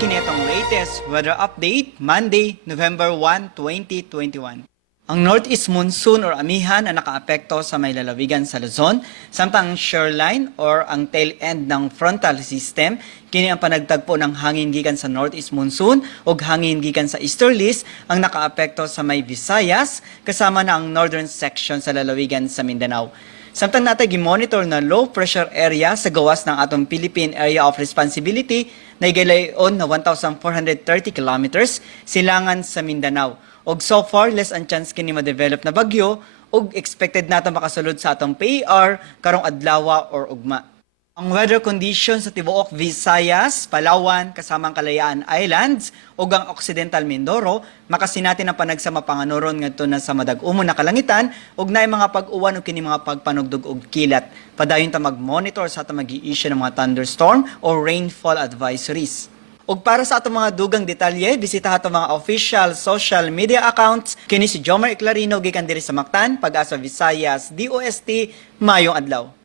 Kinetong latest weather update, Monday, November 1, 2021. Ang northeast monsoon or amihan na nakaapekto sa may lalawigan sa Luzon, samtang ang shoreline or ang tail end ng frontal system, kini ang panagtagpo ng hangin gikan sa northeast monsoon o hangin gikan sa easterlies ang nakaapekto sa may Visayas, kasama na ang northern section sa lalawigan sa Mindanao. Samtang natay gi-monitor na low pressure area sa gawas ng atong Philippine Area of Responsibility na igalayon na 1,430 kilometers silangan sa Mindanao. Og so far, less ang chance kini ma-develop na bagyo og expected nato makasulod sa atong PAR karong adlaw or ugma. Ang weather conditions sa tibuok Visayas, Palawan, kasamang Kalayaan Islands ug ang Occidental Mindoro makasinati ng panagsama panganuron ngadto na sa madag-umon na kalangitan ug naay mga pag-uwan ug kini mga pagpanugdog og kilat. Padayon ta mag-monitor sa atong mag-i-issue ng mga thunderstorm o rainfall advisories. Ug para sa atong mga dugang detalye, bisita atong mga official social media accounts kini si Jomar Iclarino gikan diri sa Mactan, Pag-asa Visayas, DOST, mayong adlaw.